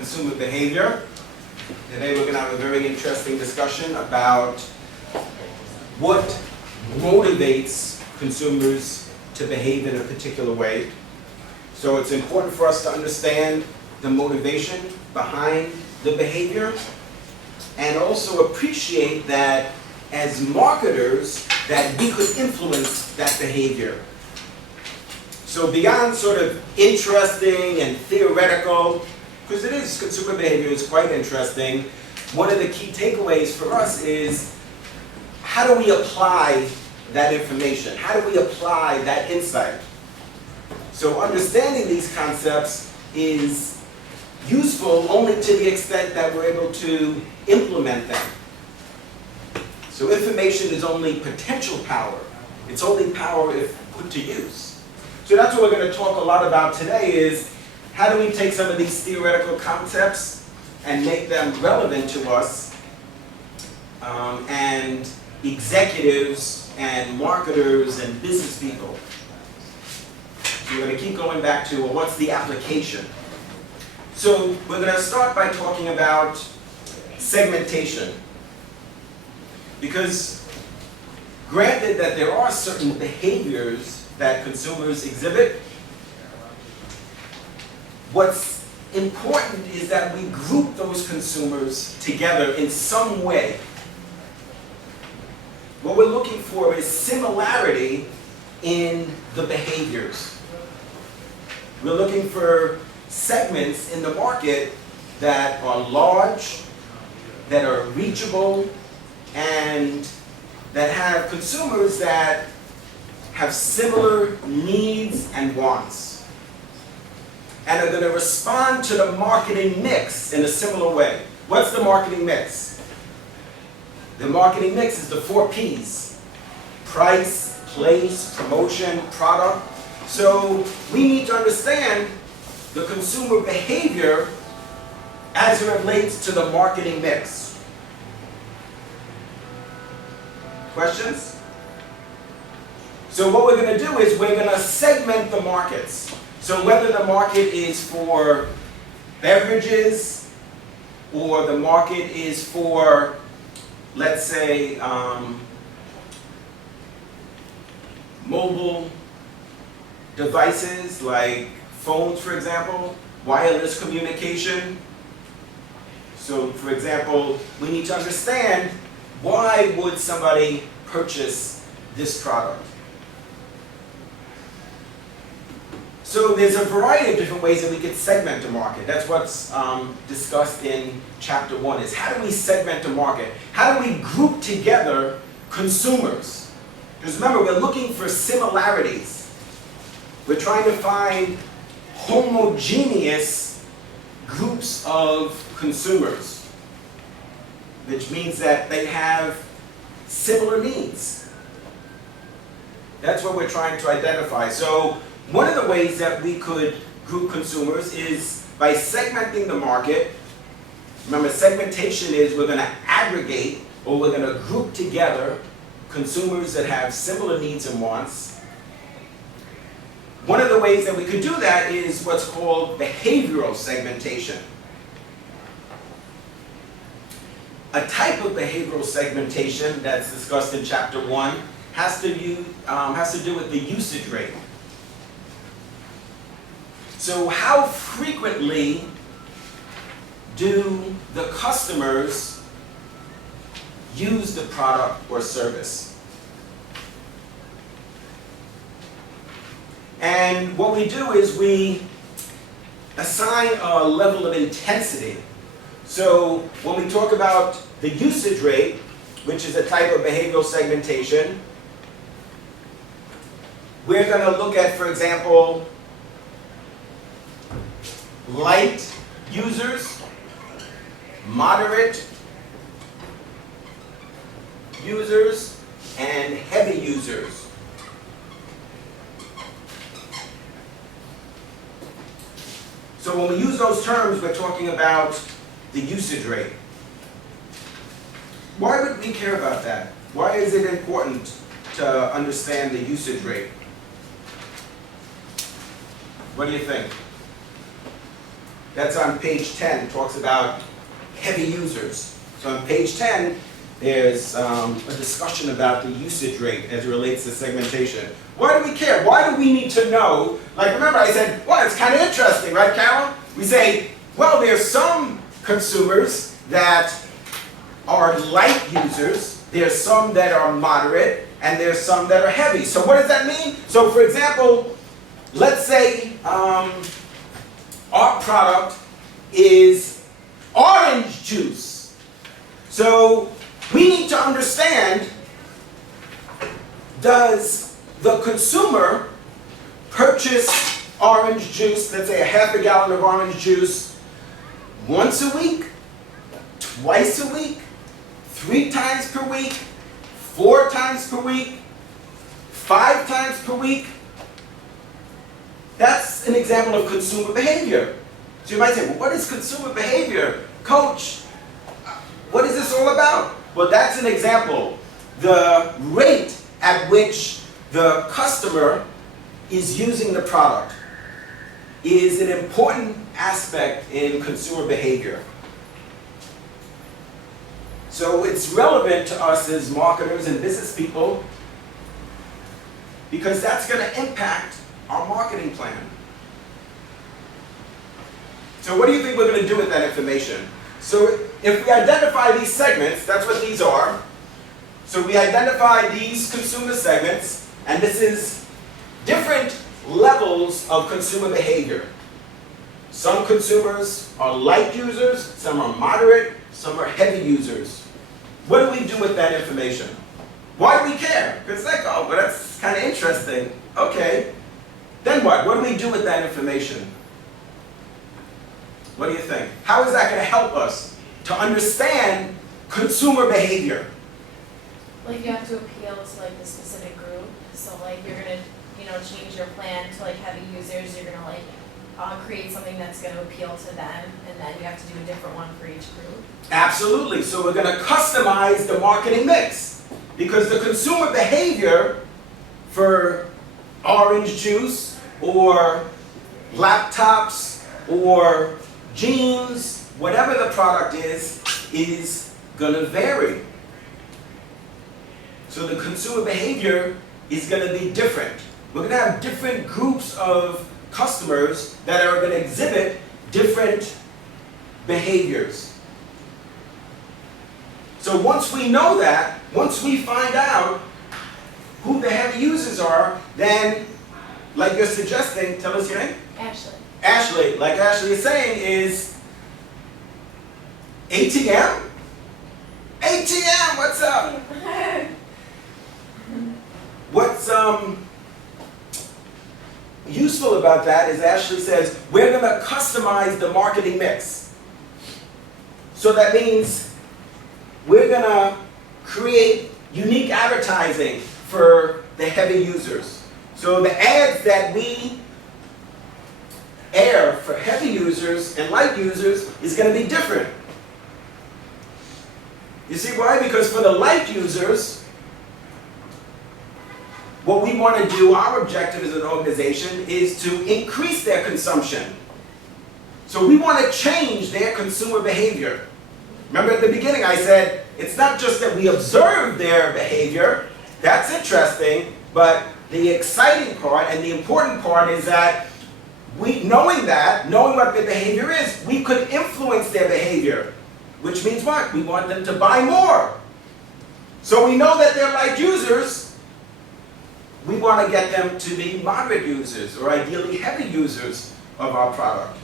consumer behavior. Today we're going to have a very interesting discussion about what motivates consumers to behave in a particular way. So it's important for us to understand the motivation behind the behavior and also appreciate that as marketers that we could influence that behavior. So beyond sort of interesting and theoretical, because it is, consumer behavior is quite interesting, one of the key takeaways for us is how do we apply that information? How do we apply that insight? So understanding these concepts is useful only to the extent that we're able to implement them. So information is only potential power. It's only power if put to use. So that's what we're going to talk a lot about today is how do we take some of these theoretical concepts and make them relevant to us and executives and marketers and business people. So we're going to keep going back to, well, what's the application? So we're going to start by talking about segmentation. Because granted that there are certain behaviors that consumers exhibit, what's important is that we group those consumers together in some way. What we're looking for is similarity in the behaviors. We're looking for segments in the market that are large, that are reachable, and that have consumers that have similar needs and wants, and are going to respond to the marketing mix in a similar way. What's the marketing mix? The marketing mix is the 4 P's: price, place, promotion, product. So we need to understand the consumer behavior as it relates to the marketing mix. Questions? So what we're going to do is we're going to segment the markets. So whether the market is for beverages or the market is for, let's say, mobile devices like phones, for example, wireless communication. So, for example, we need to understand why would somebody purchase this product. So there's a variety of different ways that we could segment the market. That's what's discussed in chapter 1 is how do we segment the market? How do we group together consumers? Because remember, we're looking for similarities. We're trying to find homogeneous groups of consumers, which means that they have similar needs. That's what we're trying to identify. So one of the ways that we could group consumers is by segmenting the market. Remember, segmentation is we're going to aggregate or we're going to group together consumers that have similar needs and wants. One of the ways that we could do that is what's called behavioral segmentation. A type of behavioral segmentation that's discussed in chapter 1 has to do with the usage rate. So how frequently do the customers use the product or service? And what we do is we assign a level of intensity. So when we talk about the usage rate, which is a type of behavioral segmentation, we're going to look at, for example, light users, moderate users, and heavy users. So when we use those terms, we're talking about the usage rate. Why would we care about that? Why is it important to understand the usage rate? What do you think? that's on page 10, talks about heavy users. So on page 10, there's a discussion about the usage rate as it relates to segmentation. Why do we care? Why do we need to know? Like, remember I said, well, it's kind of interesting, right, Carol? We say, well, there's some consumers that are light users, there's some that are moderate, and there's some that are heavy. So what does that mean? So for example, let's say our product is orange juice. So we need to understand, does the consumer purchase orange juice, let's say a half a gallon of orange juice, once a week, twice a week, 3 times per week, 4 times per week, 5 times per week? That's an example of consumer behavior. So you might say, well, what is consumer behavior? Coach, what is this all about? Well, that's an example. The rate at which the customer is using the product is an important aspect in consumer behavior. So it's relevant to us as marketers and business people because that's going to impact our marketing plan. So what do you think we're going to do with that information? So if we identify these segments, that's what these are. So we identify these consumer segments, and this is different levels of consumer behavior. Some consumers are light users, some are moderate, some are heavy users. What do we do with that information? Why do we care? Because it's like, oh, but that's kind of interesting. Okay, then what? What do we do with that information? What do you think? How is that going to help us to understand consumer behavior? Like you have to appeal to like the specific group. So like you're gonna, change your plan to like heavy users. You're gonna like create something that's gonna appeal to them, and then you have to do a different one for each group. Absolutely. So we're going to customize the marketing mix because the consumer behavior for orange juice or laptops or jeans, whatever the product is going to vary. So the consumer behavior is going to be different. We're going to have different groups of customers that are going to exhibit different behaviors. So once we know that, once we find out who the heavy users are, then, like you're suggesting, tell us your name? Ashley. Ashley, like Ashley is saying, is ATM? ATM, what's up? What's useful about that is Ashley says, we're going to customize the marketing mix. So that means we're going to create unique advertising for the heavy users. So the ads that we air for heavy users and light users is going to be different. You see why? Because for the light users, what we want to do, our objective as an organization, is to increase their consumption. So we want to change their consumer behavior. Remember at the beginning I said, it's not just that we observe their behavior, that's interesting, but the exciting part and the important part is that knowing what their behavior is, we could influence their behavior. Which means what? We want them to buy more. So we know that they're light users, we want to get them to be moderate users, or ideally heavy users of our product.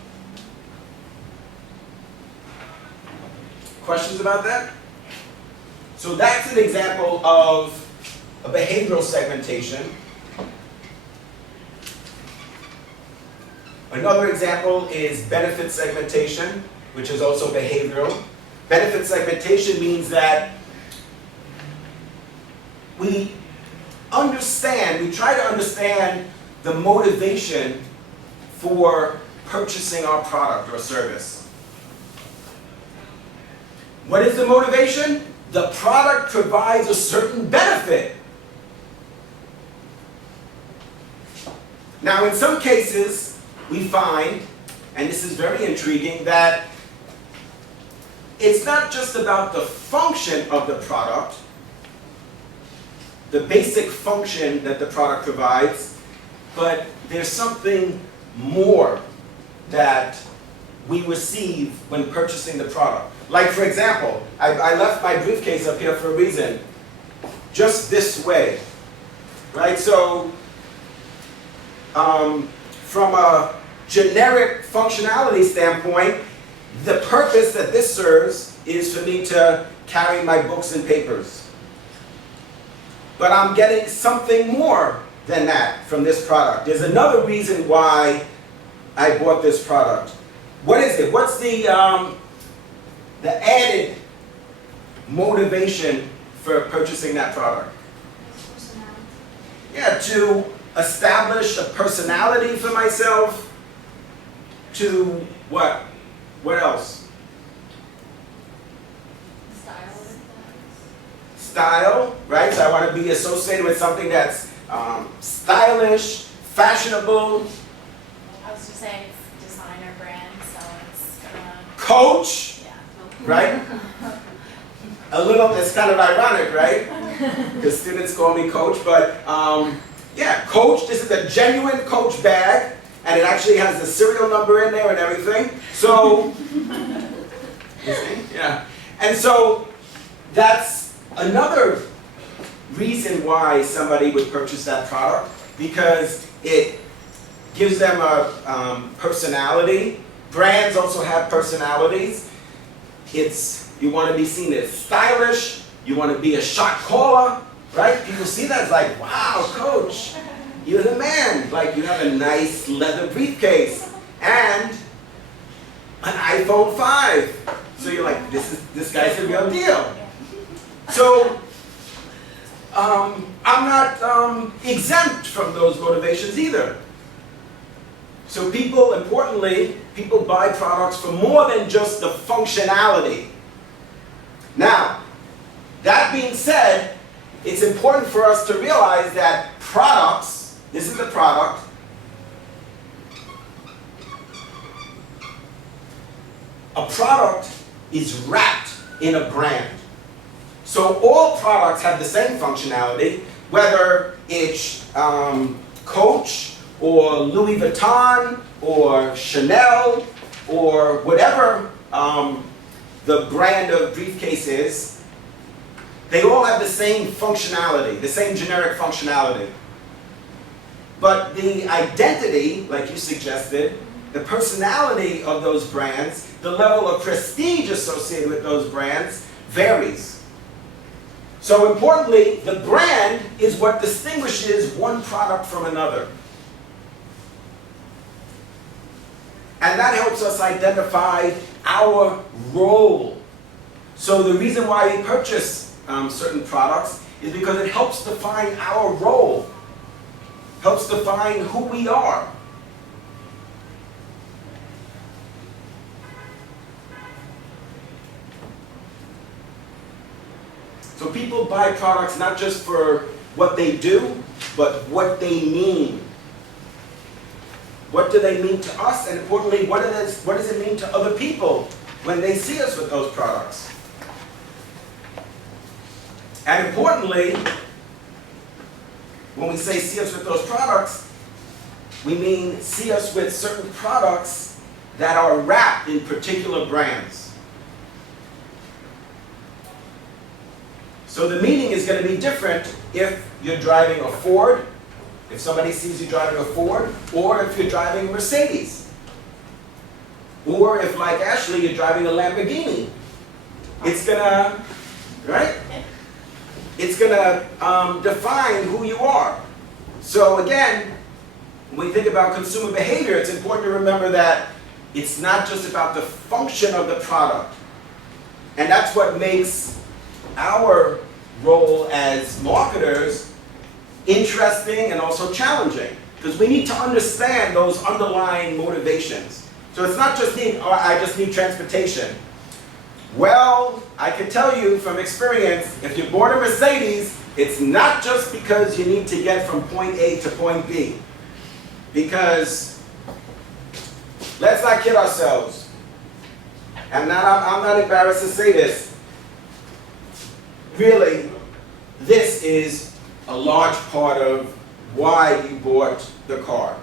Questions about that? So that's an example of a behavioral segmentation. Another example is benefit segmentation, which is also behavioral. Benefit segmentation means that we try to understand the motivation for purchasing our product or service. What is the motivation? The product provides a certain benefit. Now, in some cases, we find, and this is very intriguing, that it's not just about the function of the product, the basic function that the product provides, but there's something more that we receive when purchasing the product. Like, for example, I left my briefcase up here for a reason, just this way, right? So, from a generic functionality standpoint, the purpose that this serves is for me to carry my books and papers. But I'm getting something more than that from this product. There's another reason why I bought this product. What is it? What's the added motivation for purchasing that product? Yeah, to establish a personality for myself, to what? What else? Style, right? So I want to be associated with something that's stylish, fashionable. I was just saying it's designer brand, so it's gonna... Coach, Yeah. right? A little, it's kind of ironic, right? Because students call me Coach, but yeah, Coach, this is a genuine Coach bag, and it actually has the serial number in there and everything. So, you see? Yeah. And so, that's another reason why somebody would purchase that product, because it gives them a personality. Brands also have personalities. You want to be seen as stylish, you want to be a shot caller, right? People see that, it's like, wow, Coach, you're the man. Like, you have a nice leather briefcase and an iPhone 5. So you're like, this guy's a real deal. So, I'm not exempt from those motivations either. So importantly, people buy products for more than just the functionality. Now, that being said, it's important for us to realize that products, this is the product, a product is wrapped in a brand. So all products have the same functionality, whether it's Coach or Louis Vuitton or Chanel or whatever the brand of briefcase is. They all have the same functionality, the same generic functionality. But the identity, like you suggested, the personality of those brands, the level of prestige associated with those brands varies. So importantly, the brand is what distinguishes one product from another. And that helps us identify our role. So the reason why we purchase certain products is because it helps define our role, helps define who we are. So people buy products not just for what they do, but what they mean. What do they mean to us? And importantly, what does it mean to other people when they see us with those products? And importantly, when we say see us with those products, we mean see us with certain products that are wrapped in particular brands. So the meaning is going to be different if you're driving a Ford, if somebody sees you driving a Ford, or if you're driving a Mercedes. Or if, like Ashley, you're driving a Lamborghini. It's gonna, right? It's gonna define who you are. So again, when we think about consumer behavior, it's important to remember that it's not just about the function of the product. And that's what makes our role as marketers interesting and also challenging, because we need to understand those underlying motivations. So it's not just I just need transportation. Well, I can tell you from experience, if you bought a Mercedes, it's not just because you need to get from point A to point B. Because let's not kid ourselves. I'm not embarrassed to say this. Really, this is a large part of why you bought the car.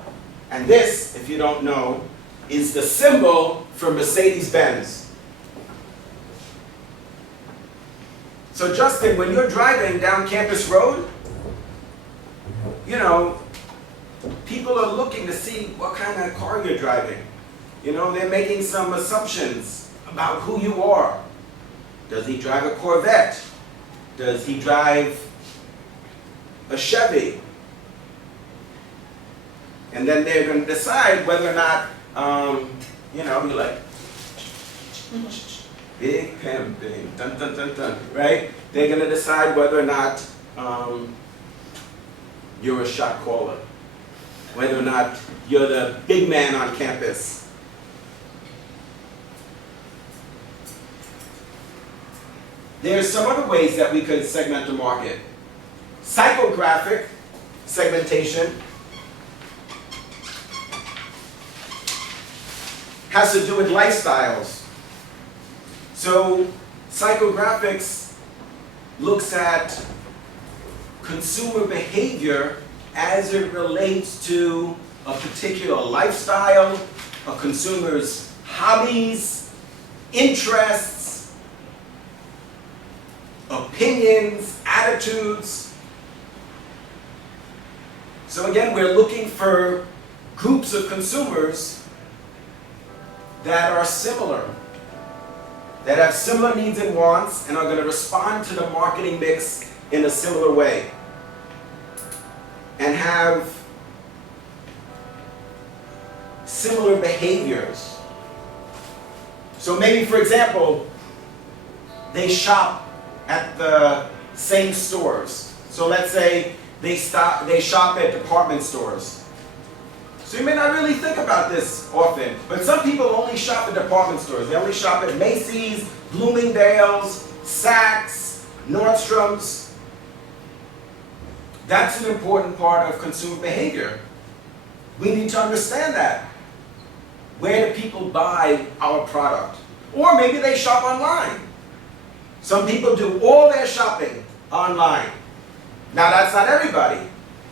And this, if you don't know, is the symbol for Mercedes-Benz. So Justin, when you're driving down Campus Road, you know, people are looking to see what kind of car you're driving. You know, they're making some assumptions about who you are. Does he drive a Corvette? Does he drive a Chevy? And then they're going to decide whether or not, you know, you're like, big pimping, dun dun dun dun, right? They're going to decide whether or not you're a shot caller, whether or not you're the big man on campus. There's some other ways that we could segment the market. Psychographic segmentation has to do with lifestyles. So psychographics looks at consumer behavior as it relates to a particular lifestyle, a consumer's hobbies, interests, opinions, attitudes. So again, we're looking for groups of consumers that are similar, that have similar needs and wants, and are going to respond to the marketing mix in a similar way, and have similar behaviors. So maybe, for example, they shop at the same stores. So let's say they shop at department stores. So you may not really think about this often, but some people only shop at department stores. They only shop at Macy's, Bloomingdale's, Saks, Nordstrom's. That's an important part of consumer behavior. We need to understand that. Where do people buy our product? Or maybe they shop online. Some people do all their shopping online. Now that's not everybody.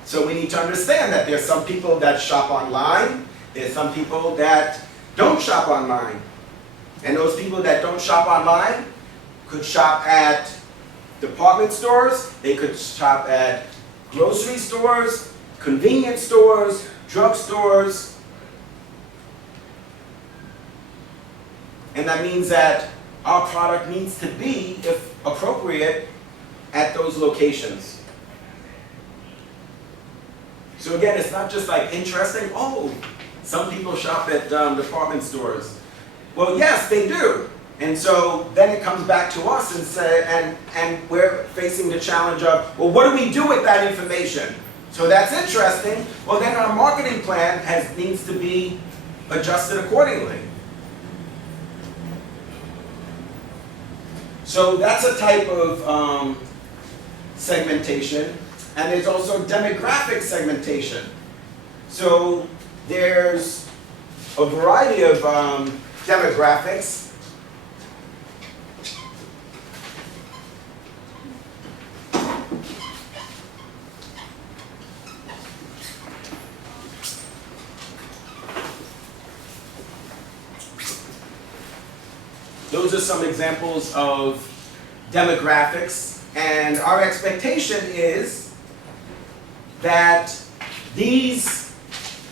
So we need to understand that there's some people that shop online, there's some people that don't shop online. And those people that don't shop online could shop at department stores, they could shop at grocery stores, convenience stores, drug stores. And that means that our product needs to be, if appropriate, at those locations. So again, it's not just like interesting, oh, some people shop at department stores. Well, yes, they do. And so then it comes back to us and say, and we're facing the challenge of, well, what do we do with that information? So that's interesting. Well, then our marketing plan needs to be adjusted accordingly. So that's a type of segmentation. And there's also demographic segmentation. So there's a variety of demographics. Those are some examples of demographics, and our expectation is that these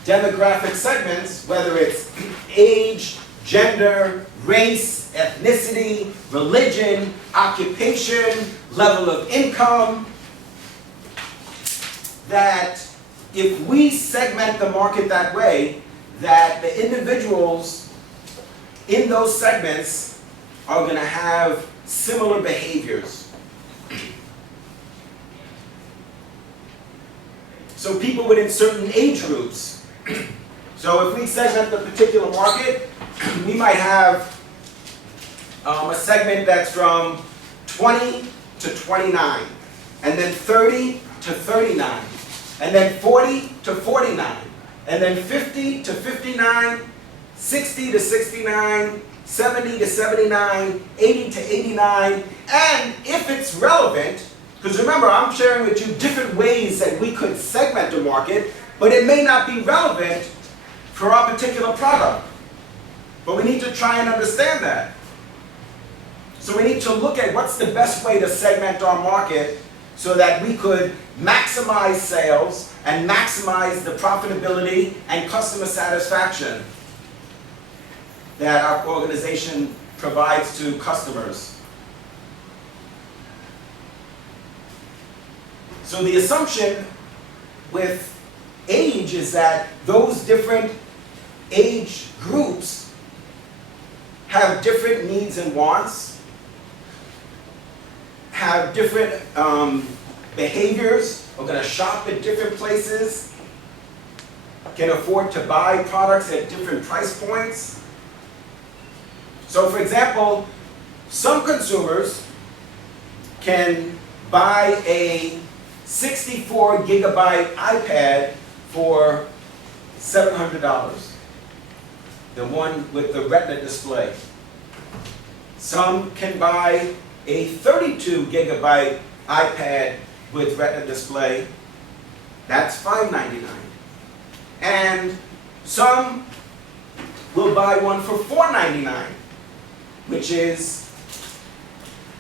demographic segments, whether it's age, gender, race, ethnicity, religion, occupation, level of income, that if we segment the market that way, that the individuals in those segments are going to have similar behaviors. So people within certain age groups. So if we segment the particular market, we might have a segment that's from 20 to 29, and then 30 to 39, and then 40 to 49, and then 50 to 59, 60 to 69, 70 to 79, 80 to 89, and if it's relevant, because remember, I'm sharing with you different ways that we could segment the market, but it may not be relevant for our particular product. But we need to try and understand that. So we need to look at what's the best way to segment our market so that we could maximize sales and maximize the profitability and customer satisfaction that our organization provides to customers. So the assumption with age is that those different age groups have different needs and wants, have different behaviors, are going to shop at different places, can afford to buy products at different price points. So for example, some consumers can buy a 64 gigabyte iPad for $700, the one with the Retina display. Some can buy a 32 gigabyte iPad with Retina display, that's $599. And some will buy one for $499, which is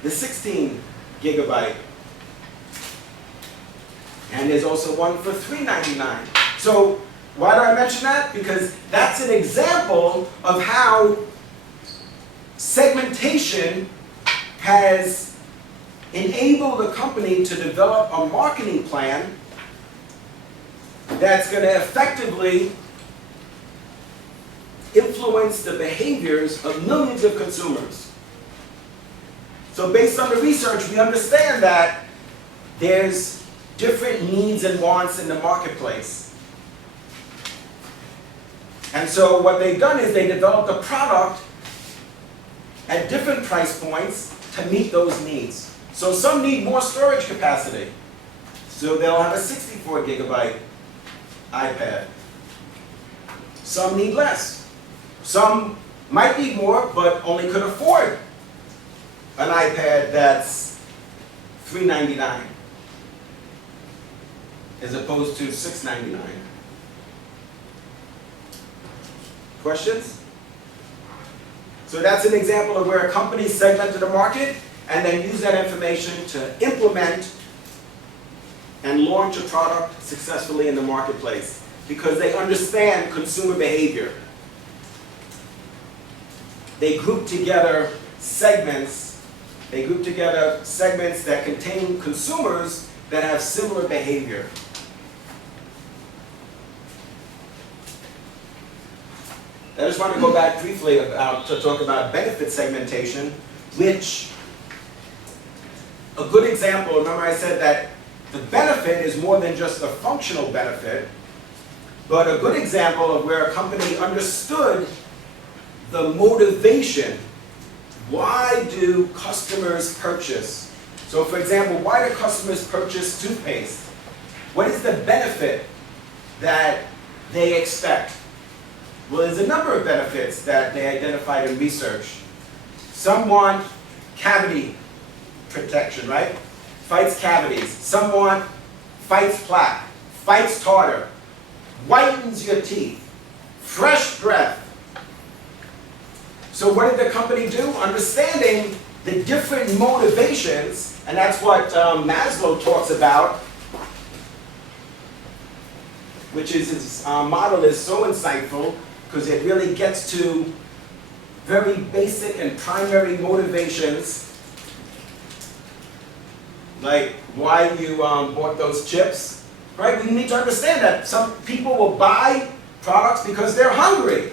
the 16 gigabyte. And there's also one for $399. So why do I mention that? Because that's an example of how segmentation has enabled a company to develop a marketing plan that's going to effectively influence the behaviors of millions of consumers. So based on the research, we understand that there's different needs and wants in the marketplace. And so what they've done is they developed a product at different price points to meet those needs. So some need more storage capacity. So they'll have a 64 gigabyte iPad. Some need less. Some might need more, but only could afford an iPad that's $399 as opposed to $699. Questions? So that's an example of where a company segmented a market and then use that information to implement and launch a product successfully in the marketplace because they understand consumer behavior. They group together segments. They group together segments that contain consumers that have similar behavior. I just want to go back briefly to talk about benefit segmentation, which a good example, remember I said that the benefit is more than just a functional benefit, but a good example of where a company understood the motivation. Why do customers purchase? So for example, why do customers purchase toothpaste? What is the benefit that they expect? Well, there's a number of benefits that they identified in research. Some want cavity protection, right? Fights cavities. Some want fights plaque, fights tartar, whitens your teeth, fresh breath. So what did the company do? Understanding the different motivations, and that's what Maslow talks about, which is his model is so insightful because it really gets to very basic and primary motivations, like why you bought those chips, right? We need to understand that some people will buy products because they're hungry.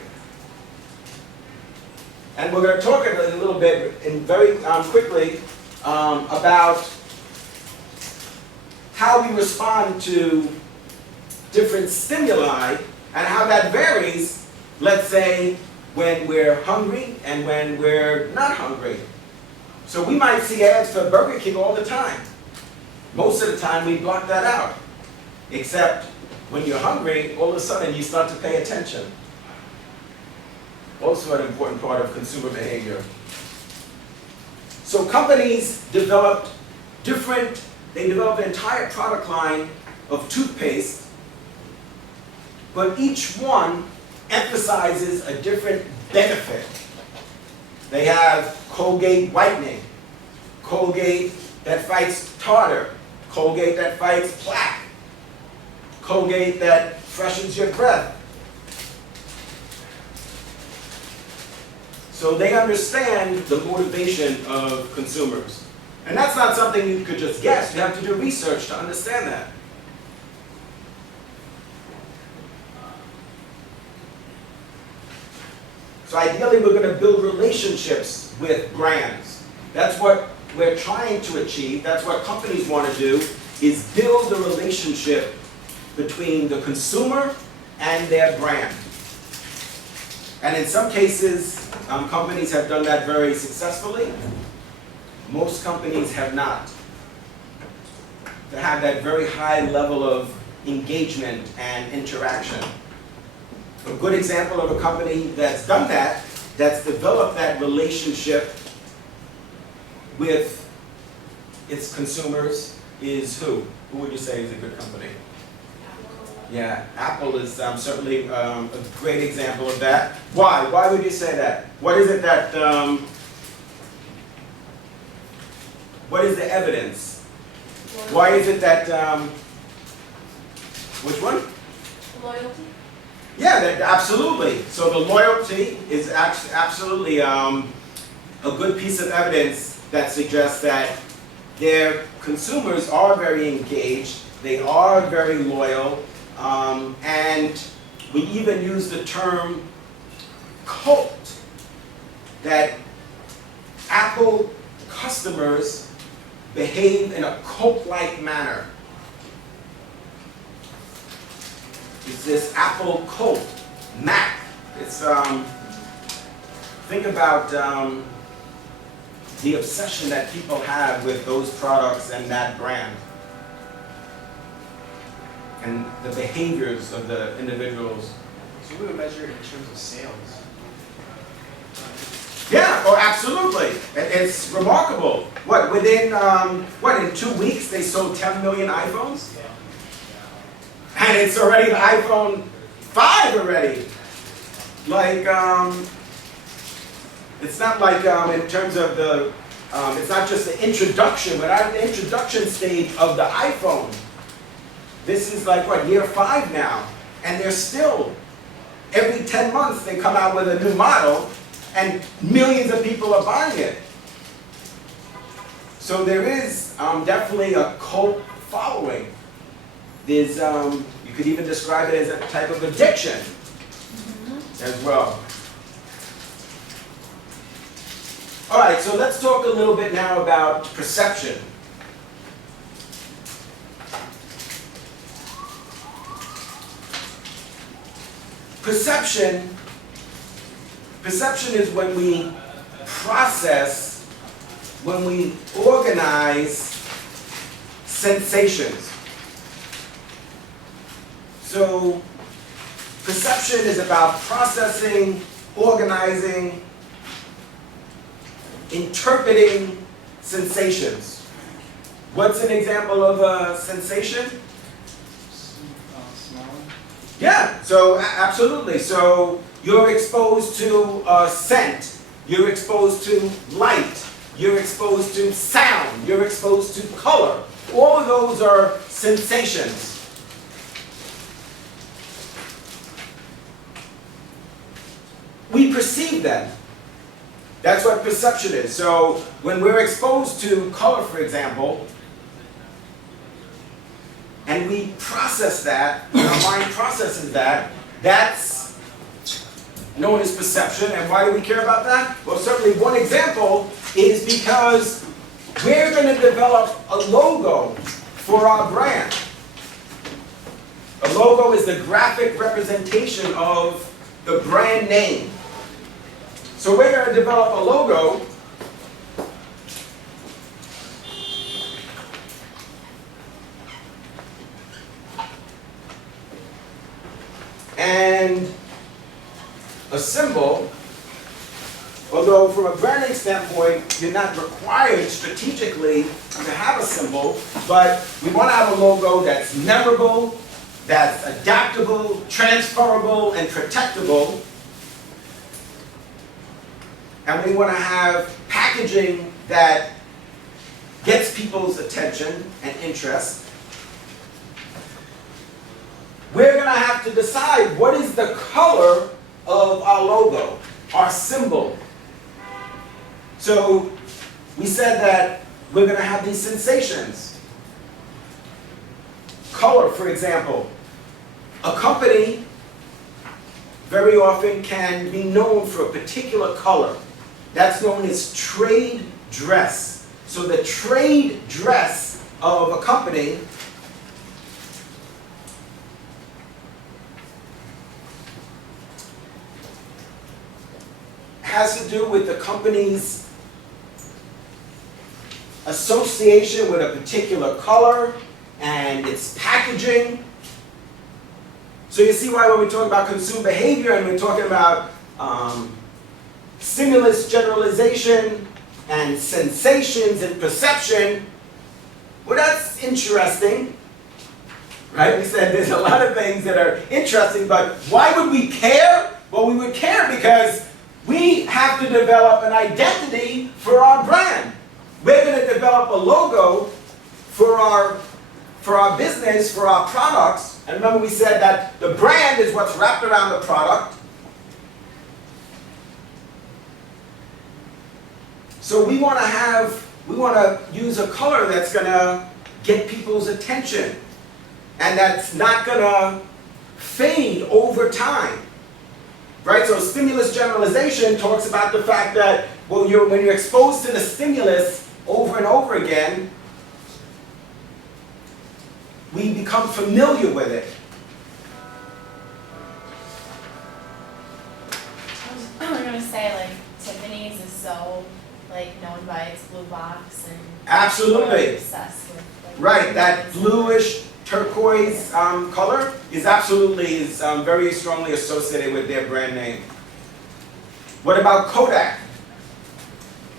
And we're going to talk a little bit in very quickly about how we respond to different stimuli and how that varies, let's say, when we're hungry and when we're not hungry. So we might see ads for Burger King all the time. Most of the time we block that out. Except when you're hungry, all of a sudden you start to pay attention. also an important part of consumer behavior. So companies developed they developed an entire product line of toothpaste, but each one emphasizes a different benefit. They have Colgate whitening, Colgate that fights tartar, Colgate that fights plaque, Colgate that freshens your breath. So they understand the motivation of consumers. And that's not something you could just guess. You have to do research to understand that. So ideally, we're going to build relationships with brands. That's what we're trying to achieve. That's what companies want to do, is build the relationship between the consumer and their brand. And in some cases, companies have done that very successfully. Most companies have not. To have that very high level of engagement and interaction. A good example of a company that's done that, that's developed that relationship with its consumers, is who? Who would you say is a good company? Yeah, Apple is certainly a great example of that. Why? Why would you say that? What is it that, what is the evidence? Why is it that, which one? Loyalty? Yeah, absolutely. So the loyalty is absolutely a good piece of evidence that suggests that their consumers are very engaged, they are very loyal, and we even use the term cult, that Apple customers behave in a cult-like manner. It's this Apple cult, Mac. It's, think about the obsession that people have with those products and that brand, and the behaviors of the individuals. So we would measure it in terms of sales. Yeah, oh, absolutely. It's remarkable. What, within, in 2 weeks they sold 10 million iPhones? Yeah. And it's already the iPhone 5 already. Like, it's not like in terms of the, it's not just the introduction, but at the introduction stage of the iPhone. This is like, what, year 5 now. And they're still, every 10 months they come out with a new model, and millions of people are buying it. So there is definitely a cult following. There's, you could even describe it as a type of addiction as well. All right, so let's talk a little bit now about perception. Perception is when we process, when we organize sensations. So perception is about processing, organizing, interpreting sensations. What's an example of a sensation? Smelling. Yeah, so absolutely. So you're exposed to scent, you're exposed to light, you're exposed to sound, you're exposed to color. All of those are sensations. We perceive them. That's what perception is. So when we're exposed to color, for example, and we process that, our mind processes that, that's known as perception. And why do we care about that? Well, certainly one example is because we're going to develop a logo for our brand. A logo is the graphic representation of the brand name. So we're going to develop a logo and a symbol So from a branding standpoint, you're not required strategically to have a symbol, but we want to have a logo that's memorable, that's adaptable, transferable, and protectable. And we want to have packaging that gets people's attention and interest. We're going to have to decide what is the color of our logo, our symbol. So we said that we're going to have these sensations. Color, for example. A company very often can be known for a particular color. That's known as trade dress. So the trade dress of a company has to do with the company's association with a particular color and its packaging. So you see why when we talk about consumer behavior and we're talking about stimulus generalization and sensations and perception, well, that's interesting, right? We said there's a lot of things that are interesting, but why would we care? Well, we would care because we have to develop an identity for our brand. We're going to develop a logo for our business, for our products. And remember we said that the brand is what's wrapped around the product. So we want to use a color that's going to get people's attention and that's not going to fade over time. Right? So stimulus generalization talks about the fact that, well, when you're exposed to the stimulus over and over again, we become familiar with it. I was gonna say, like, Tiffany's is so, like, known by its blue box and Absolutely. people are obsessed with, like, Right, that Tiffany's. bluish turquoise color is very strongly associated with their brand name. What about Kodak?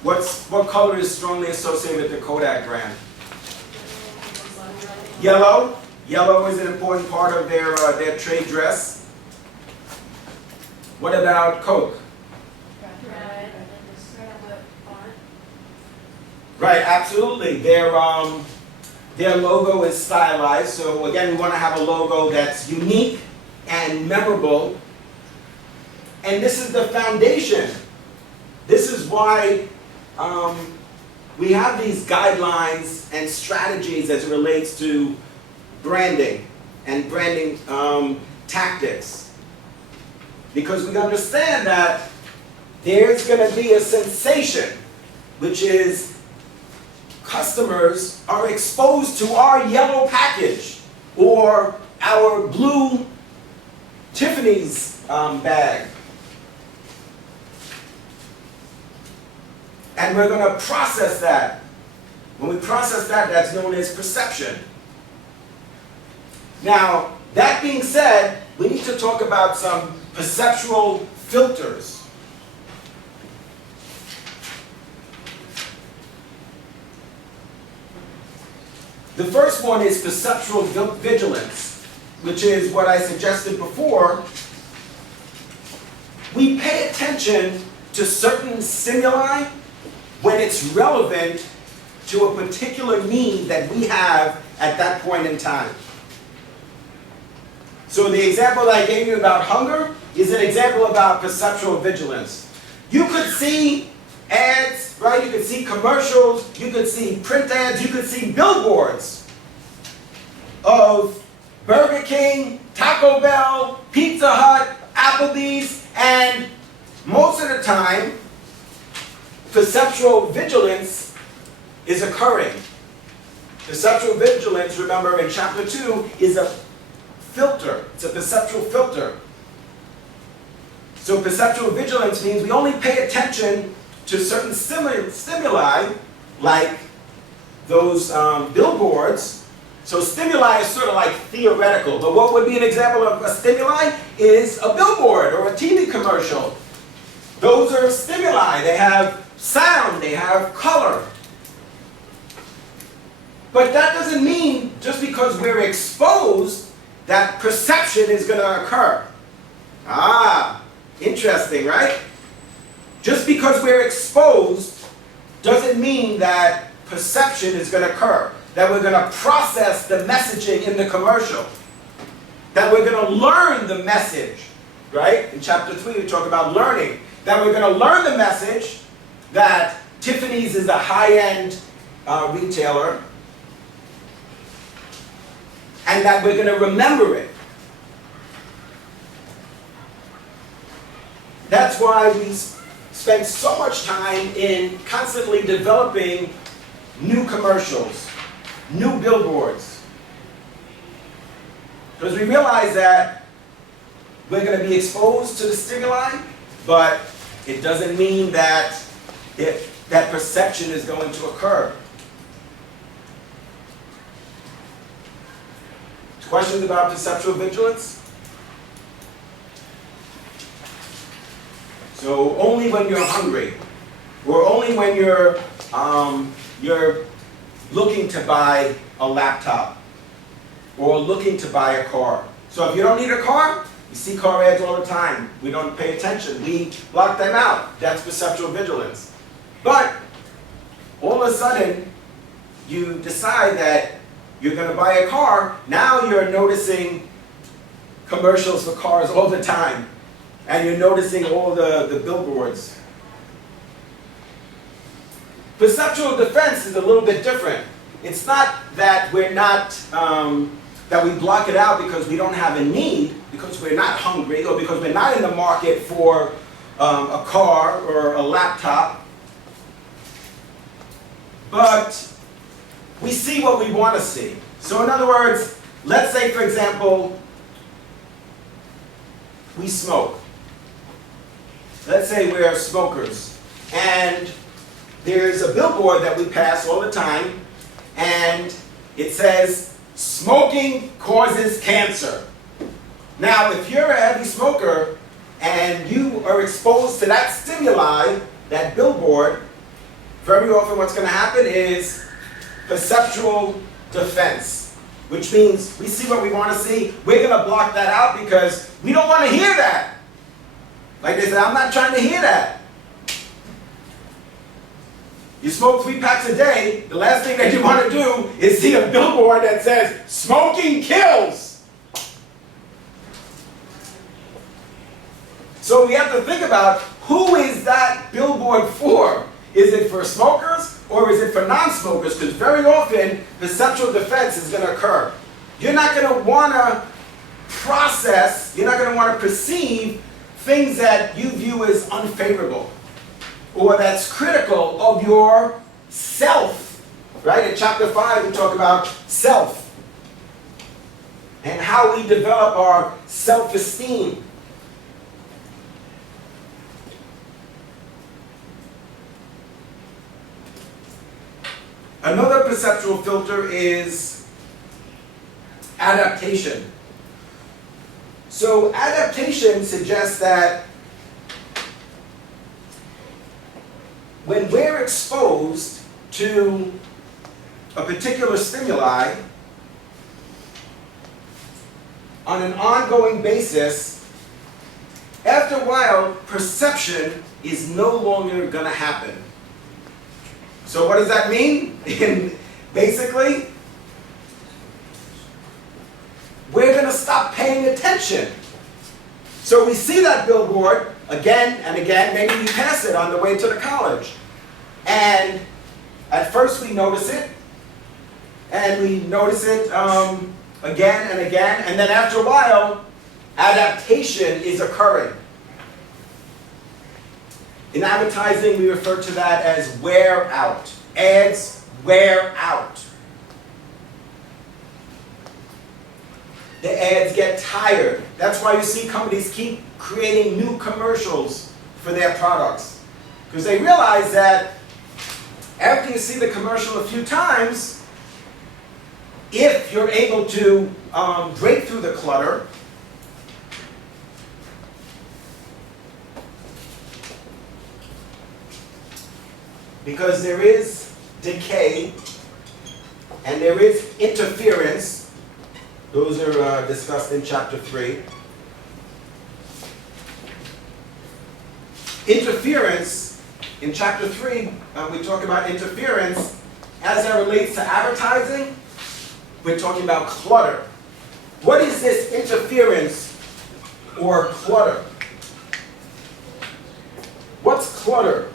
What color is strongly associated with the Kodak brand? Yellow. Yellow is an important part of their trade dress. What about Coke? Red. Right, absolutely. Their logo is stylized. So again, we want to have a logo that's unique and memorable. And this is the foundation. This is why we have these guidelines and strategies as it relates to branding and branding tactics. Because we understand that there's going to be a sensation, which is customers are exposed to our yellow package or our blue Tiffany's bag. And we're going to process that. When we process that, that's known as perception. Now, that being said, we need to talk about some perceptual filters. The first one is perceptual vigilance, which is what I suggested before. We pay attention to certain stimuli when it's relevant to a particular need that we have at that point in time. So the example that I gave you about hunger is an example about perceptual vigilance. You could see ads, right? You could see commercials, you could see print ads, you could see billboards of Burger King, Taco Bell, Pizza Hut, Applebee's, and most of the time, perceptual vigilance is occurring. Perceptual vigilance, remember in chapter 2, is a filter. It's a perceptual filter. So perceptual vigilance means we only pay attention to certain stimuli, like those billboards. So stimuli is sort of like theoretical, but what would be an example of a stimuli is a billboard or a TV commercial. Those are stimuli. They have sound, they have color. But that doesn't mean just because we're exposed that perception is going to occur. Ah, interesting, right? Just because we're exposed doesn't mean that perception is going to occur, that we're going to process the messaging in the commercial, that we're going to learn the message, right? In chapter 3 we talk about learning, that we're going to learn the message that Tiffany's is a high-end retailer, and that we're going to remember it. That's why we spend so much time in constantly developing new commercials, new billboards. Because we realize that we're going to be exposed to the stimuli, but it doesn't mean that that perception is going to occur. Questions about perceptual vigilance? So only when you're hungry, or only when you're looking to buy a laptop, or looking to buy a car. So if you don't need a car, you see car ads all the time. We don't pay attention. We block them out. That's perceptual vigilance. But all of a sudden, you decide that you're going to buy a car. Now you're noticing commercials for cars all the time. And you're noticing all the billboards. Perceptual defense is a little bit different. It's not that we're not, that we block it out because we don't have a need, because we're not hungry, or because we're not in the market for a car or a laptop. But we see what we want to see. So in other words, let's say, for example, we smoke. Let's say we're smokers, and there's a billboard that we pass all the time, and it says, smoking causes cancer. Now, if you're a heavy smoker, and you are exposed to that stimuli, that billboard, very often what's going to happen is perceptual defense, which means we see what we want to see. We're going to block that out because we don't want to hear that. Like they said, I'm not trying to hear that. You smoke 3 packs a day, the last thing that you want to do is see a billboard that says, smoking kills. So we have to think about, who is that billboard for? Is it for smokers or is it for non-smokers? Because very often, perceptual defense is going to occur. You're not going to want to process, you're not going to want to perceive things that you view as unfavorable, or that's critical of your self. Right? In chapter 5, we talk about self and how we develop our self-esteem. Another perceptual filter is adaptation. So adaptation suggests that when we're exposed to a particular stimuli on an ongoing basis, after a while, perception is no longer going to happen. So what does that mean? Basically, we're going to stop paying attention. So we see that billboard again and again. Maybe we pass it on the way to the college. And at first we notice it. And we notice it again and again. And then after a while, adaptation is occurring. In advertising, we refer to that as wear out. Ads wear out. The ads get tired. That's why you see companies keep creating new commercials for their products. Because they realize that after you see the commercial a few times, if you're able to break through the clutter, because there is decay and there is interference. Those are discussed in chapter 3. Interference, in chapter 3, we talk about interference as it relates to advertising. We're talking about clutter. What is this interference or clutter? What's clutter?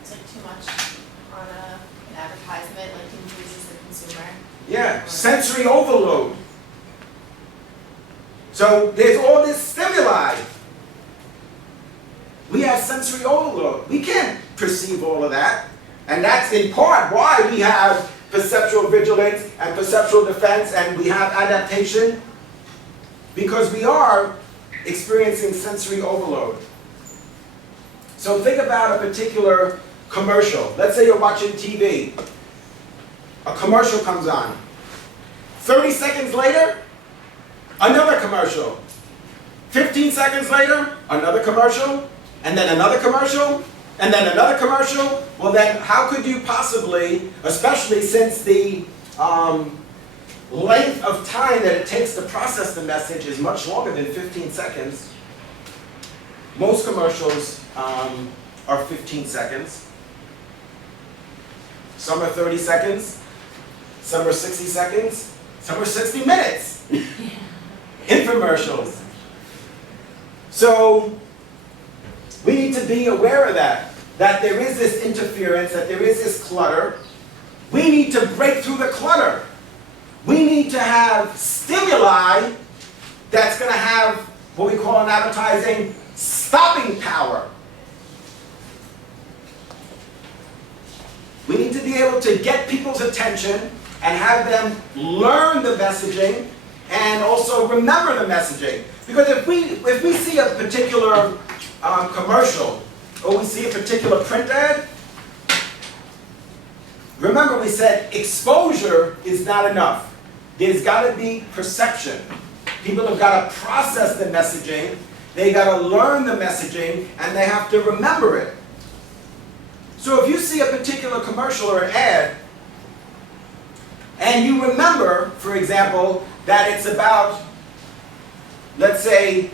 It's like too much on an advertisement, like confuses the consumer. Yeah, sensory overload. So there's all this stimuli. We have sensory overload. We can't perceive all of that. And that's in part why we have perceptual vigilance and perceptual defense and we have adaptation, because we are experiencing sensory overload. So think about a particular commercial. Let's say you're watching TV. A commercial comes on. 30 seconds later, another commercial. 15 seconds later, another commercial, and then another commercial, and then another commercial. Well then, how could you possibly, especially since the length of time that it takes to process the message is much longer than 15 seconds. Most commercials are 15 seconds. Some are 30 seconds. Some are 60 seconds. Some are 60 minutes. Infomercials. So we need to be aware of that there is this interference, that there is this clutter. We need to break through the clutter. We need to have stimuli that's going to have what we call in advertising stopping power. We need to be able to get people's attention and have them learn the messaging and also remember the messaging. Because if we see a particular commercial or we see a particular print ad, remember we said exposure is not enough. There's got to be perception. People have got to process the messaging, they got to learn the messaging, and they have to remember it. So if you see a particular commercial or an ad, and you remember, for example, that it's about, let's say,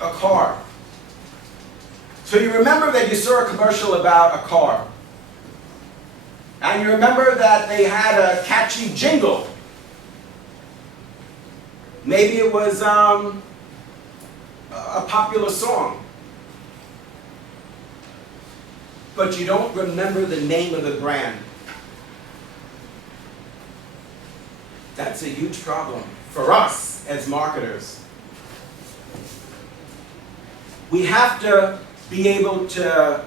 a car. So you remember that you saw a commercial about a car. And you remember that they had a catchy jingle. Maybe it was a popular song. But you don't remember the name of the brand. That's a huge problem for us as marketers. We have to be able to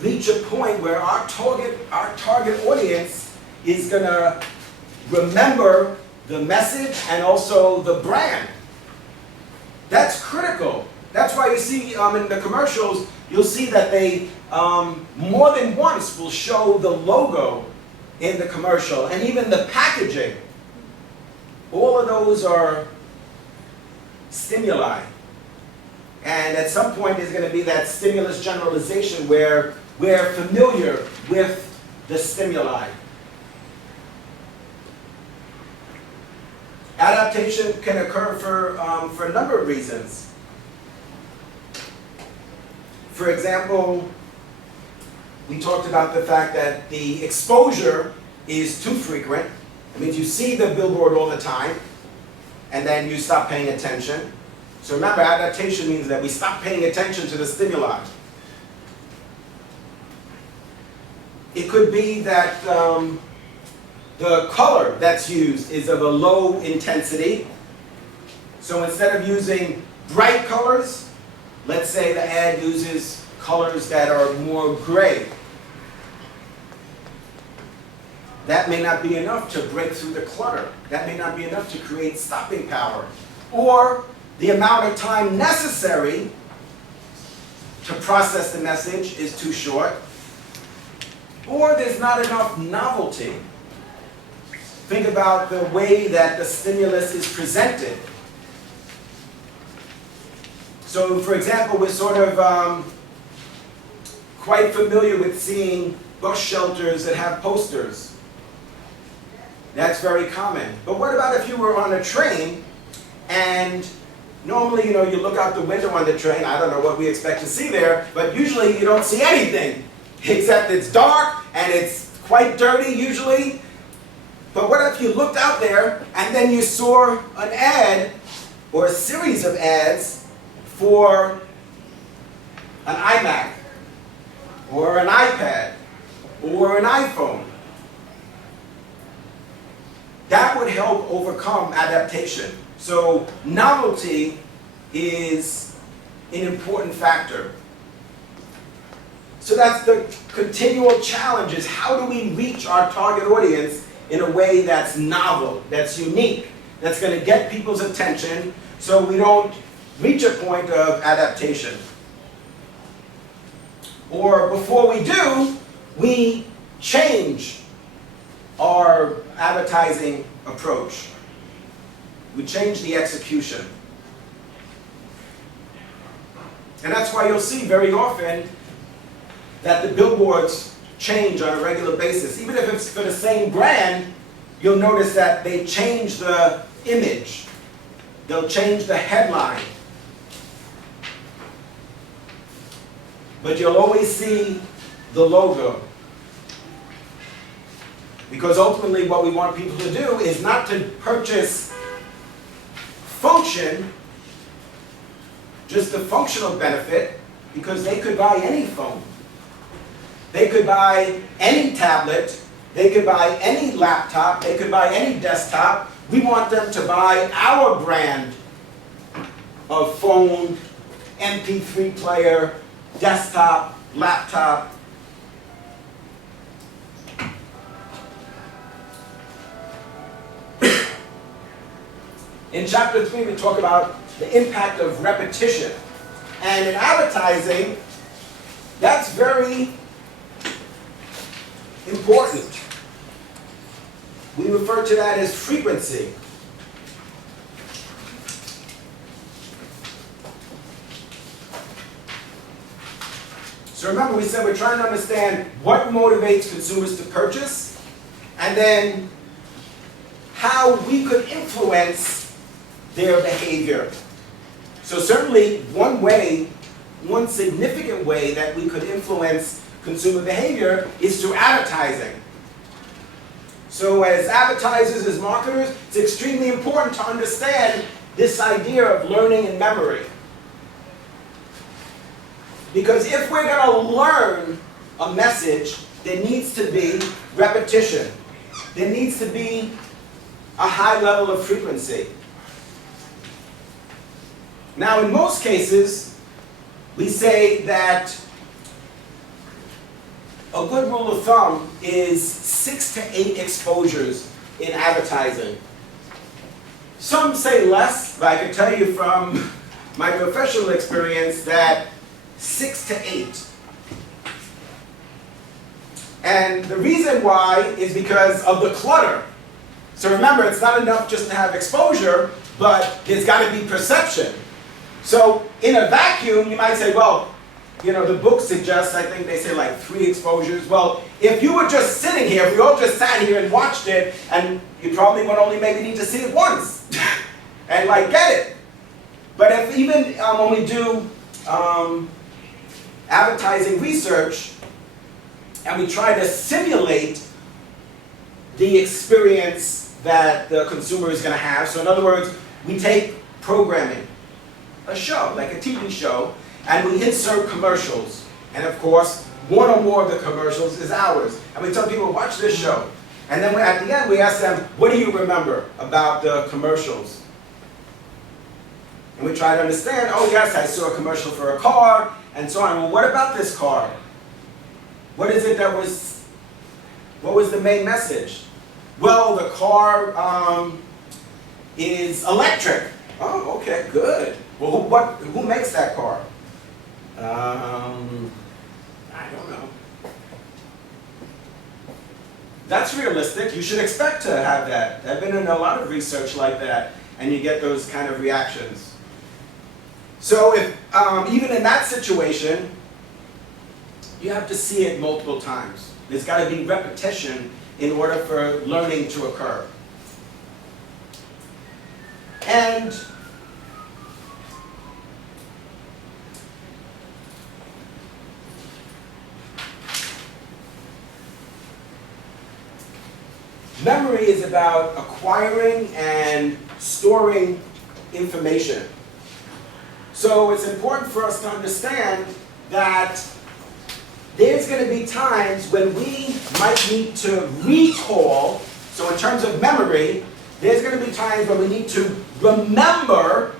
reach a point where our target audience is going to remember the message and also the brand. That's critical. That's why you see in the commercials, you'll see that they more than once will show the logo in the commercial and even the packaging. All of those are stimuli. And at some point there's going to be that stimulus generalization where we're familiar with the stimuli. Adaptation can occur for a number of reasons. For example, we talked about the fact that the exposure is too frequent. It means you see the billboard all the time, and then you stop paying attention. So remember, adaptation means that we stop paying attention to the stimuli. It could be that the color that's used is of a low intensity. So instead of using bright colors, let's say the ad uses colors that are more gray. That may not be enough to break through the clutter. That may not be enough to create stopping power. Or the amount of time necessary to process the message is too short. Or there's not enough novelty. Think about the way that the stimulus is presented. So for example, we're sort of quite familiar with seeing bus shelters that have posters. That's very common. But what about if you were on a train and normally, you look out the window on the train, I don't know what we expect to see there, but usually you don't see anything, except it's dark and it's quite dirty usually. But what if you looked out there and then you saw an ad or a series of ads for an iMac or an iPad or an iPhone? That would help overcome adaptation. So novelty is an important factor. So that's the continual challenge, is how do we reach our target audience in a way that's novel, that's unique, that's going to get people's attention so we don't reach a point of adaptation. Or before we do, we change our advertising approach. We change the execution. And that's why you'll see very often that the billboards change on a regular basis. Even if it's for the same brand, you'll notice that they change the image. They'll change the headline. But you'll always see the logo. Because ultimately what we want people to do is not to purchase function, just the functional benefit, because they could buy any phone. They could buy any tablet. They could buy any laptop. They could buy any desktop. We want them to buy our brand of phone, MP3 player, desktop, laptop. In chapter 3, we talk about the impact of repetition. And in advertising, that's very important. We refer to that as frequency. So remember, we said we're trying to understand what motivates consumers to purchase, and then how we could influence their behavior. So certainly one significant way that we could influence consumer behavior is through advertising. So as advertisers, as marketers, it's extremely important to understand this idea of learning and memory. Because if we're going to learn a message, there needs to be repetition. There needs to be a high level of frequency. Now, in most cases, we say that a good rule of thumb is 6 to 8 exposures in advertising. Some say less, but I can tell you from my professional experience that 6 to 8. And the reason why is because of the clutter. So remember, it's not enough just to have exposure, but there's got to be perception. So in a vacuum, you might say, well, the book suggests, I think they say like 3 exposures. Well, if you were just sitting here, if we all just sat here and watched it, and you probably would only maybe need to see it once and get it. But if even when we do advertising research and we try to simulate the experience that the consumer is going to have, so in other words, we take programming, a show, like a TV show, and we insert commercials. And of course, one or more of the commercials is ours. And we tell people, watch this show. And then at the end, we ask them, what do you remember about the commercials? And we try to understand, oh yes, I saw a commercial for a car, and so on. Well, what about this car? What is it what was the main message? Well, the car is electric. Oh, okay, good. Well, who makes that car? I don't know. That's realistic. You should expect to have that. I've been in a lot of research like that, and you get those kind of reactions. So if, even in that situation, you have to see it multiple times. There's got to be repetition in order for learning to occur. And memory is about acquiring and storing information. So it's important for us to understand that there's going to be times when we might need to recall. So in terms of memory, there's going to be times when we need to remember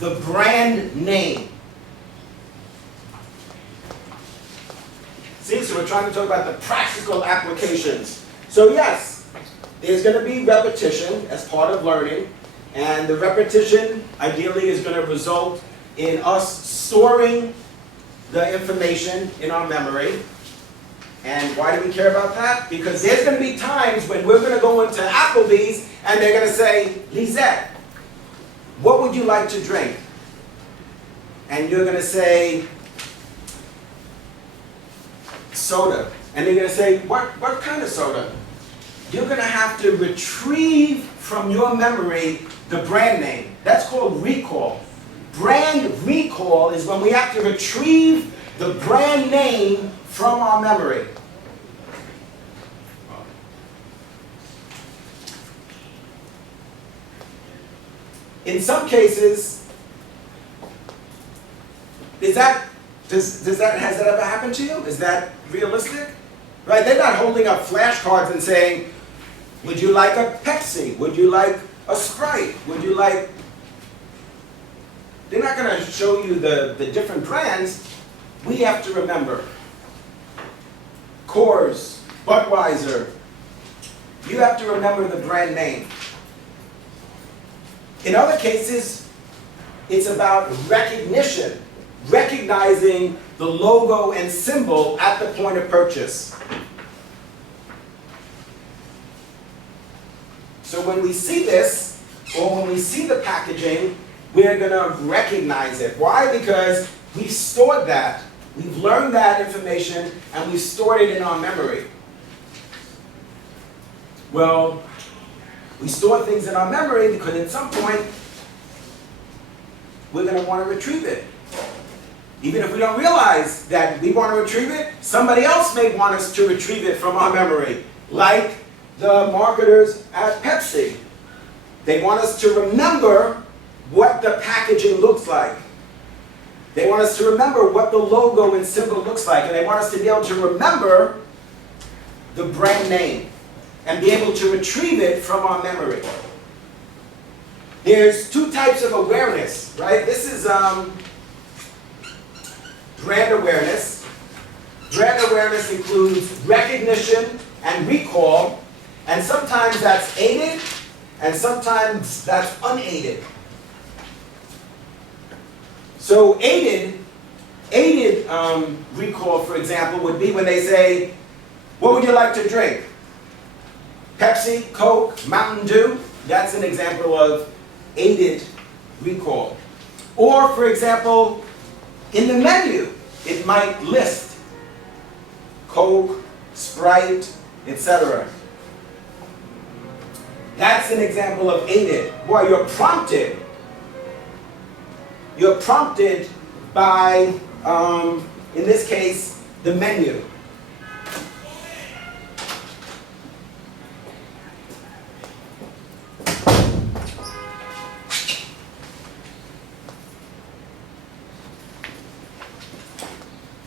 the brand name. See, so we're trying to talk about the practical applications. So yes, there's going to be repetition as part of learning, and the repetition ideally is going to result in us storing the information in our memory. And why do we care about that? Because there's going to be times when we're going to go into Applebee's and they're going to say, Lisette, what would you like to drink? And you're going to say, soda. And they're going to say, what kind of soda? You're going to have to retrieve from your memory the brand name. That's called recall. Brand recall is when we have to retrieve the brand name from our memory. In some cases, has that ever happened to you? Is that realistic? Right? They're not holding up flashcards and saying, would you like a Pepsi? Would you like a Sprite? Would you like... They're not going to show you the different brands. We have to remember. Coors, Budweiser. You have to remember the brand name. In other cases, it's about recognition. Recognizing the logo and symbol at the point of purchase. So when we see this, or when we see the packaging, we're going to recognize it. Why? Because we've stored that. We've learned that information, and we've stored it in our memory. Well, we store things in our memory because at some point, we're going to want to retrieve it. Even if we don't realize that we want to retrieve it, somebody else may want us to retrieve it from our memory, like the marketers at Pepsi. They want us to remember what the packaging looks like. They want us to remember what the logo and symbol looks like, and they want us to be able to remember the brand name and be able to retrieve it from our memory. There's two types of awareness, right? This is brand awareness. Brand awareness includes recognition and recall, and sometimes that's aided, and sometimes that's unaided. So aided recall, for example, would be when they say, what would you like to drink? Pepsi, Coke, Mountain Dew? That's an example of aided recall. Or, for example, in the menu, it might list Coke, Sprite, etc. That's an example of aided. Boy, you're prompted. You're prompted by, in this case, the menu.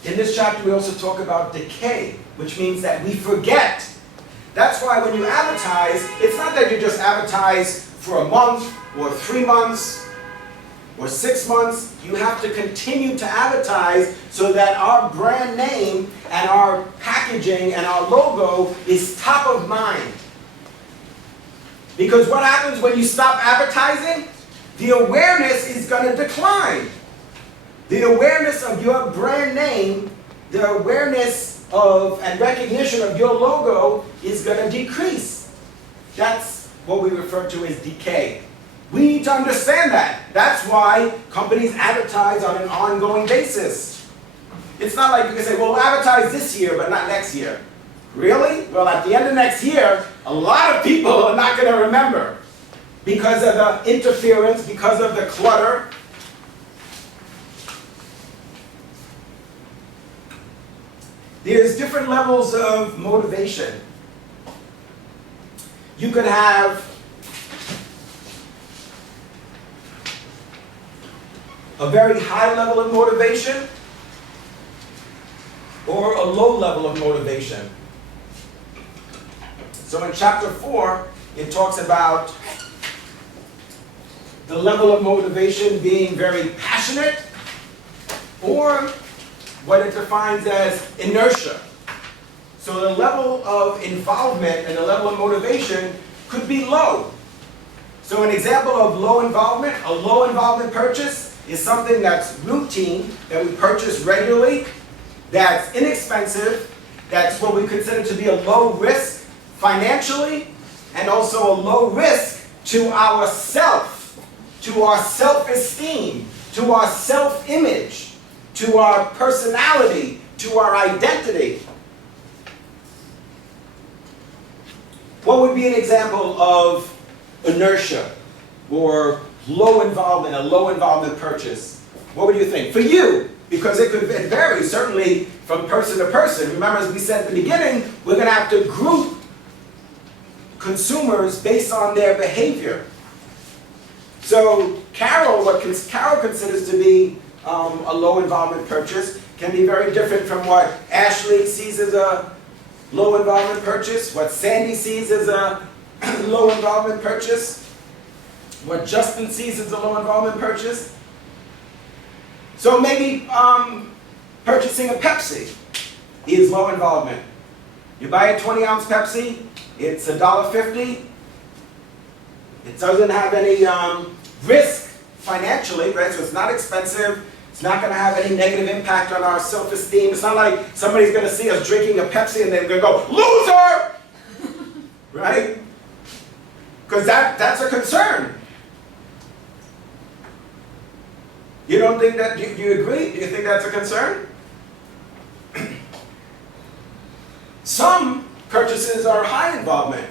In this chapter, we also talk about decay, which means that we forget. That's why when you advertise, it's not that you just advertise for a month or 3 months or 6 months. You have to continue to advertise so that our brand name and our packaging and our logo is top of mind. Because what happens when you stop advertising? The awareness is going to decline. The awareness of your brand name, the awareness of and recognition of your logo is going to decrease. That's what we refer to as decay. We need to understand that. That's why companies advertise on an ongoing basis. It's not like you can say, well, we'll advertise this year, but not next year. Really? Well, at the end of next year, a lot of people are not going to remember because of the interference, because of the clutter. There's different levels of motivation. You could have a very high level of motivation or a low level of motivation. So in chapter 4, it talks about the level of motivation being very passionate, or what it defines as inertia. So the level of involvement and the level of motivation could be low. So an example of low involvement, a low involvement purchase is something that's routine, that we purchase regularly, that's inexpensive, that's what we consider to be a low risk financially, and also a low risk to our self, to our self-esteem, to our self-image, to our personality, to our identity. What would be an example of inertia or low involvement, a low involvement purchase? What would you think? For you, because it could vary certainly from person to person. Remember, as we said at the beginning, we're going to have to group consumers based on their behavior. So Carol, what Carol considers to be a low involvement purchase can be very different from what Ashley sees as a low involvement purchase, what Sandy sees as a low involvement purchase, what Justin sees as a low involvement purchase. So maybe purchasing a Pepsi is low involvement. You buy a 20-ounce Pepsi, it's $1.50. It doesn't have any risk financially, right? So it's not expensive. It's not going to have any negative impact on our self-esteem. It's not like somebody's going to see us drinking a Pepsi and they're going to go, loser! Right? Because that's a concern. You don't think that, do you agree? Do you think that's a concern? Some purchases are high involvement.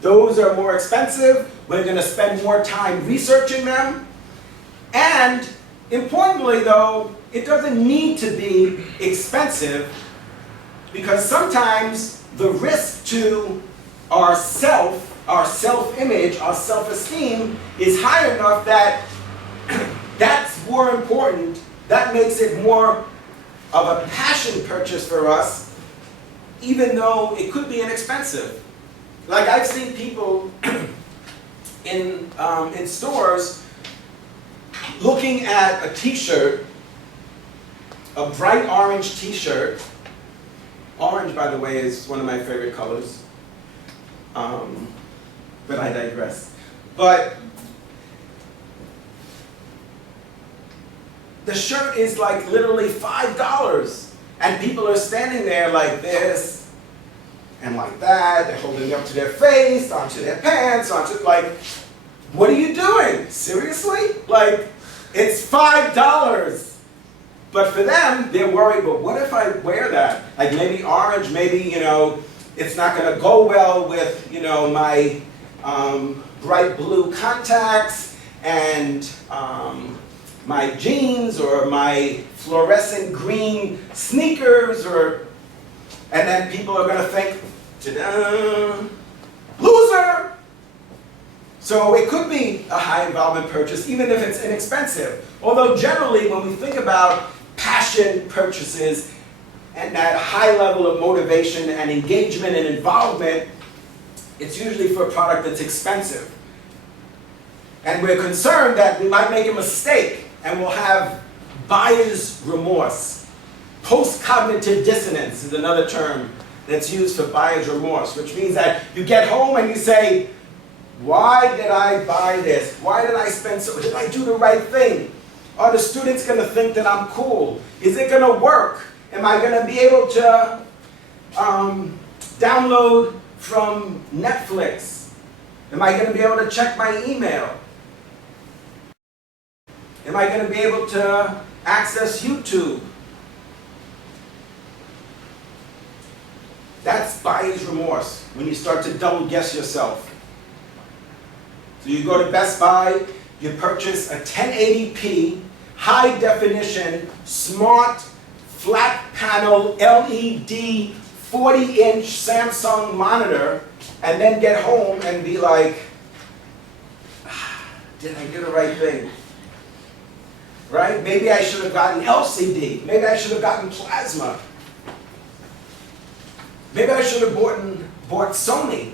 Those are more expensive. We're going to spend more time researching them. And importantly, though, it doesn't need to be expensive, because sometimes the risk to our self-image, our self-esteem is high enough that that's more important. That makes it more of a passion purchase for us, even though it could be inexpensive. Like I've seen people in stores looking at a t-shirt, a bright orange t-shirt. Orange, by the way, is one of my favorite colors. But I digress. But the shirt is like literally $5. And people are standing there like this and like that. They're holding it up to their face, onto their pants, onto, like, what are you doing? Seriously? Like, it's $5. But for them, they're worried, but what if I wear that? Like maybe orange, maybe, it's not going to go well with, my bright blue contacts and my jeans or my fluorescent green sneakers, and then people are going to think, ta-da, loser! So it could be a high involvement purchase, even if it's inexpensive. Although generally, when we think about passion purchases and that high level of motivation and engagement and involvement, it's usually for a product that's expensive. And we're concerned that we might make a mistake and we'll have buyer's remorse. Post-cognitive dissonance is another term that's used for buyer's remorse, which means that you get home and you say, why did I buy this? Why did I spend so much? Did I do the right thing? Are the students going to think that I'm cool? Is it going to work? Am I going to be able to download from Netflix? Am I going to be able to check my email? Am I going to be able to access YouTube? That's buyer's remorse, when you start to double guess yourself. So you go to Best Buy, you purchase a 1080p, high definition, smart, flat panel, LED, 40-inch Samsung monitor, and then get home and be like, did I do the right thing? Right? Maybe I should have gotten LCD. Maybe I should have gotten plasma. Maybe I should have bought Sony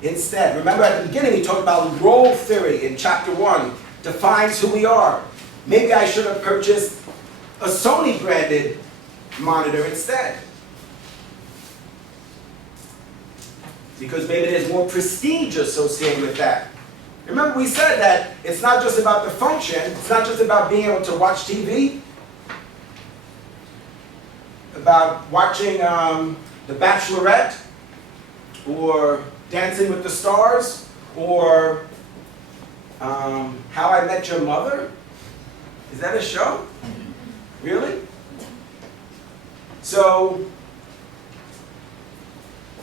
instead. Remember at the beginning we talked about role theory in chapter 1. Defines who we are. Maybe I should have purchased a Sony branded monitor instead. Because maybe there's more prestige associated with that. Remember we said that it's not just about the function, it's not just about being able to watch TV, about watching The Bachelorette, or Dancing with the Stars, or How I Met Your Mother. Is that a show? Really? So,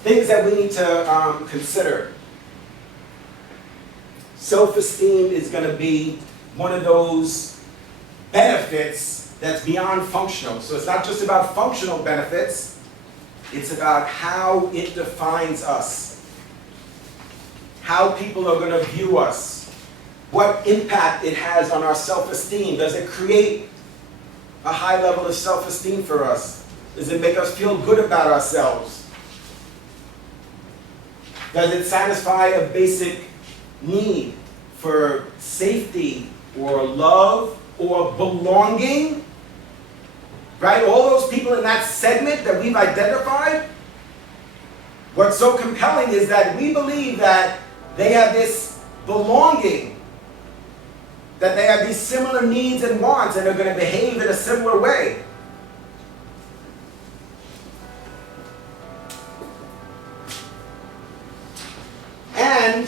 things that we need to consider. Self-esteem is going to be one of those benefits that's beyond functional. So it's not just about functional benefits, it's about how it defines us. How people are going to view us. What impact it has on our self-esteem. Does it create a high level of self-esteem for us? Does it make us feel good about ourselves? Does it satisfy a basic need for safety or love or belonging? Right? All those people in that segment that we've identified, what's so compelling is that we believe that they have this belonging, that they have these similar needs and wants and are going to behave in a similar way. And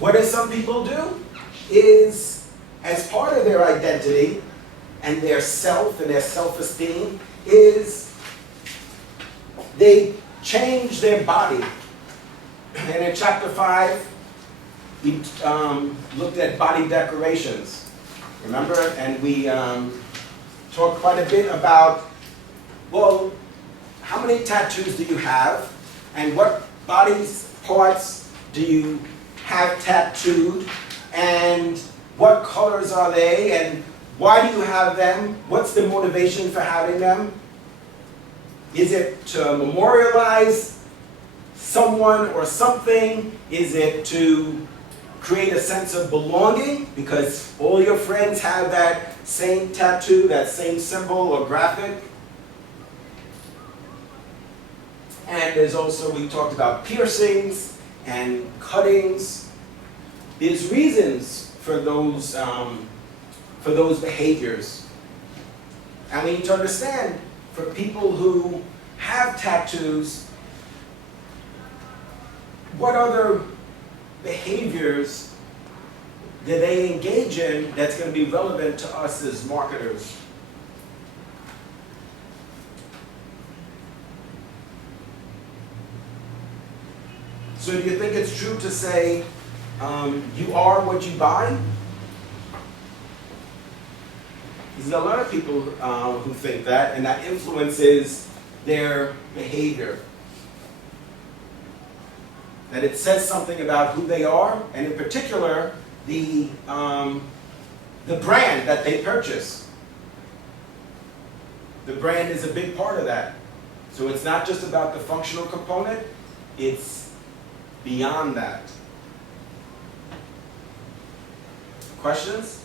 what do some people do? Is, as part of their identity and their self and their self-esteem, is they change their body. And in chapter 5, we looked at body decorations, remember? And we talked quite a bit about, well, how many tattoos do you have? And what body parts do you have tattooed? And what colors are they? And why do you have them? What's the motivation for having them? Is it to memorialize someone or something? Is it to create a sense of belonging because all your friends have that same tattoo, that same symbol or graphic? And there's also, we talked about piercings and cuttings. There's reasons for those behaviors. And we need to understand, for people who have tattoos, what other behaviors do they engage in that's going to be relevant to us as marketers? So do you think it's true to say, you are what you buy? There's a lot of people who think that, and that influences their behavior. That it says something about who they are, and in particular, the brand that they purchase. The brand is a big part of that. So it's not just about the functional component, it's beyond that. Questions?